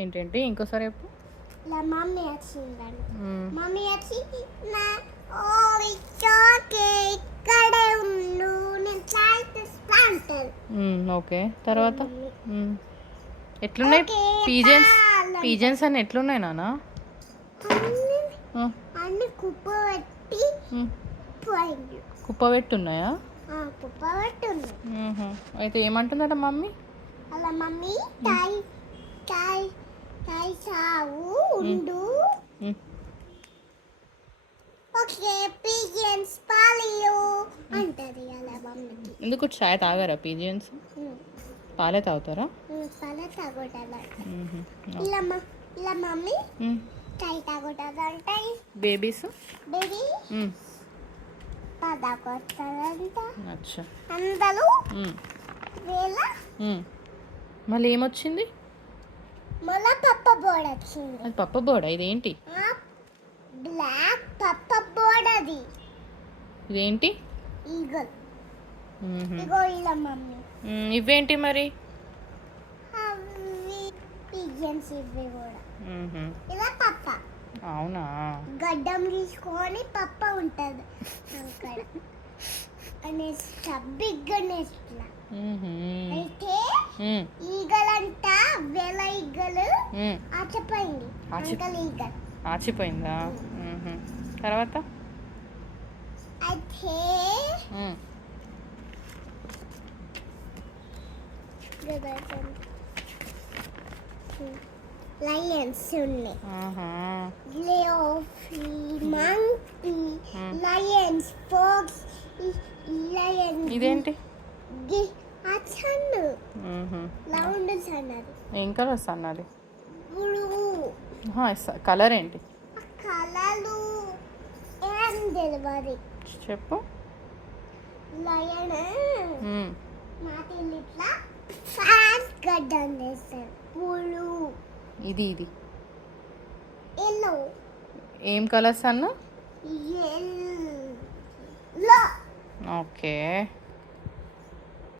ఏంటంటే ఇంకోసారి చెప్పు. ఇలా మమ్మీ వచ్చిందని మ్మ్. మమ్మీ వచ్చి నా ఓ ఇక్కడే ఉండు నేను చేస్తా అంటారు. ఓకే తర్వాత మమ్మీ. మ్మ్. ఎట్లున్నాయి ఓకే, పీజన్స్? పాలంట. పీజన్స్ అని ఎట్లున్నాయి నాన్న? అన్ని కుప్ప పెట్టి పోయింది. కుప్ప పెట్టున్నాయా? కుప్ప పెట్టి ఉంది. అయితే ఏమంటుందట మమ్మీ? అలా మమ్మీ తాయి తాయి తాయి సావు ఉండు. ఓకే పిజన్స్ పాలియో అంటది అలా మమ్మీకి. ఎందుకు చాయ్ తాగారా పీజియన్స్? పాలే తాగుతారా? పాల తాగొట్టాలి. ఇలా మమ్మీ చాయ్ తాగొట్టాలి అంటాయి. బేబీస్ బేబీ తాగొట్టాలంట. అచ్చా. అందరూ వేళ మళ్ళీ ఏమొచ్చింది? మళ్ళా పప్ప బోర్డ్ వచ్చింది. అది పప్ప బోర్డా? ఇదేంటి? బ్లాక్ పప్ప బోర్డ్ అది. ఇదేంటి? ఈగల్. ఇగో ఇలా మమ్మీ ఇవేంటి మరి? అవి పిజన్స్ ఇవి కూడా. ఇలా పప్ప. అవునా? గడ్డం తీసుకొని పప్ప ఉంటుంది అక్కడ నెస్ట్ బిగ్ నెస్ట్ లా. అయితే ఈగలంట వేల ఈగలు ఆచిపోయింది. Uncle eagle ఆచిపోయిందా? తర్వాత అయితే లయన్స్ ఉన్నాయి. Monkey lions fox lion. ఇదేంటి? అచ్చన్ను లౌండ్ అన్నది. ఏం కలర్స్ అన్నది? బ్లూ. కలర్ ఏంటి? కలర్లు ఏం తెలియదు. చెప్పు. లయన్ మాటిల్ ఇట్లా ఫాస్ట్ గడ్డం చేస్తారు. బ్లూ. ఇది ఎల్లో. ఏం కలర్స్ అన్న? ఎల్లో. ఓకే.